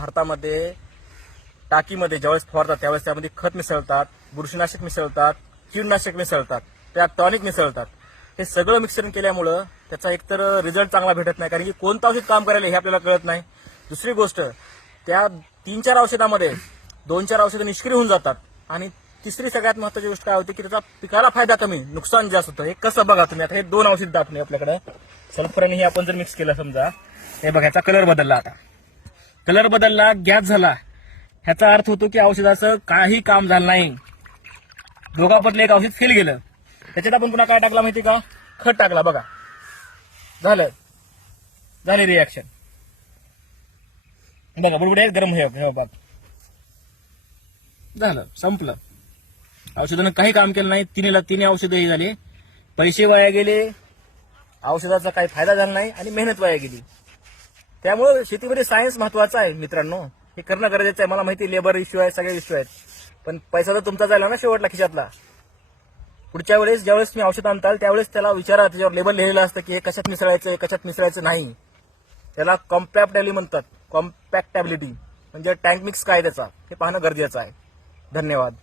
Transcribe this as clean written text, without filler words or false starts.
भारतामध्ये टाकीमध्ये ज्यावेळेस फवारतात त्यावेळेस त्यामध्ये खत मिसळतात, बुरशीनाशक मिसळतात, कीडनाशक मिसळतात, त्यात टॉनिक मिसळतात. हे सगळं मिश्रण केल्यामुळं त्याचा एकतर रिझल्ट चांगला भेटत नाही, कारण की कोणतं औषध काम करायला हे आपल्याला कळत नाही. दुसरी गोष्ट, त्या 3-4 औषधामध्ये 2-4 औषधं निष्क्रिय होऊन जातात. आणि तिसरी सगळ्यात महत्त्वाची गोष्ट काय होती की त्याचा पिकाला फायदा कमी, नुकसान जास्त होतं. हे कसं बघा तुम्ही. आता हे 2 औषध दाखवणे आपल्याकडे. सल्फर आणि हे आपण जर मिक्स केलं समजा, हे बघा ह्याचा कलर बदलला. आता कलर बदलला, गॅस झाला, ह्याचा अर्थ होतो की औषधाचं काही काम झालं नाही. दोघांपैकी एक औषध फेल गेलं. त्याच्यात आपण पुन्हा काय टाकला माहिती का? खत टाकला. बघा झाले रिॲक्शन. बघा बुडबुडे गरम हे बघा झालं, संपलं. औषधानं काही काम केलं नाही. तिन्ही औषधं झाले, पैसे वाया गेले, औषधाचा काही फायदा झाला नाही आणि मेहनत वाया गेली. त्यामुळे शेतीमध्ये सायन्स महत्वाचा आहे मित्रांनो. हे करणं गरजेचं आहे. मला माहिती लेबर इश्यू आहे, सगळे इश्यू आहेत, पण पैसा तर तुमचा जायला ना शेवटला खिशातला. पुढच्या वेळेस ज्यावेळेस तुम्ही औषध आणताल त्यावेळेस त्याला विचारा, त्याच्यावर लेबल लिहिलेलं असतं की हे कशात मिसळायचं, कशात मिसळायचं नाही. त्याला कॉम्पॅक्टॅबिलिटी म्हणतात. कॉम्पॅक्टॅबिलिटी म्हणजे टँक मिक्स काय त्याचा हे पाहणं गरजेचं आहे. धन्यवाद.